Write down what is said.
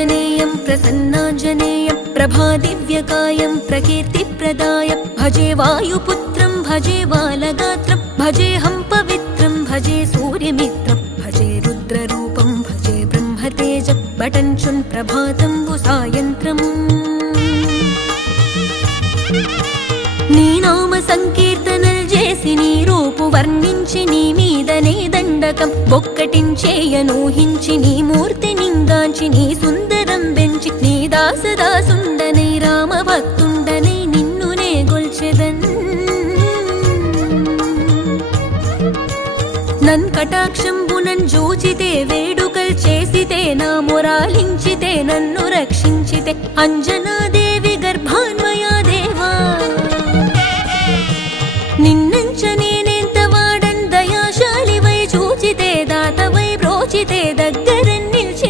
प्रसन्नाञ्जनेयं प्रसन्नाञ्जनेयं प्रभादिव्यकायं प्रकीर्तिप्रदायं भजे वायुपुत्रं भजे बालगात्रं भजेऽहं पवित्रं भजे सूर्यमित्रं भजे रुद्ररूपं भजे ब्रह्मतेजं बटञ्चुन् प्रभातं सायन्त्रम् నీ నామ సంకీర్తనలు చేసి నీ రూపు వర్ణించి నీ మీదనే దండకం బొక్కటించేయనూహించి నీ మూర్తి నింగాంచి నీ సుందరం పెంచి నీ దాసదాసుండనై రామభక్తుండనై నిన్నునే గొల్చెదన్ నన్ కటాక్షంబునన్ జూచితే వేడుకల్ చేసితే నా మొరాలించితే నన్ను రక్షించితే అంజనాదేవి